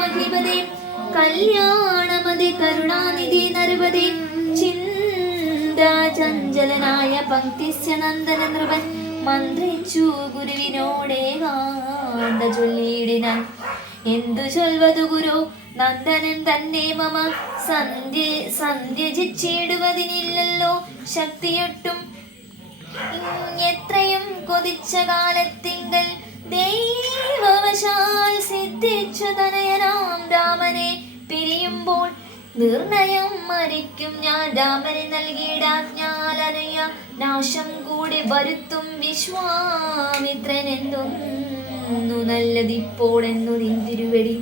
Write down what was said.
മഹിപതേ കല്യാണമതി കരുണാനിധി നരപതി ചിന്താചഞ്ചലനായ പങ്ക്തിസ്യ നന്ദന നൃപൻ മന്ത്രിച്ചു ഗുരുവിനോടേകാന്ത ചൊല്ലിയിടിനാൻ. എന്തു ചൊൽവതു ഗുരു നന്ദനൻ തന്നെ മമ സന്ധ്യജിച്ചിടുവതിനില്ലല്ലോ ശക്തിയൊട്ടും. എത്രയും കൊതിച്ച കാലത്തിങ്കൽ ദൈവവശാൽ സിദ്ധിച്ചു തനയനാം രാമനെ പിരിയുമ്പോൾ നിർണയം മരിക്കും ഞാൻ. രാമനെ നൽകിയിടാജ്ഞാലറിയ നാശം കൂടി വരുത്തും വിശ്വാമിത്രൻ. എന്തൊന്നു നല്ലതിപ്പോഴെന്നു നിന്തിരുവടി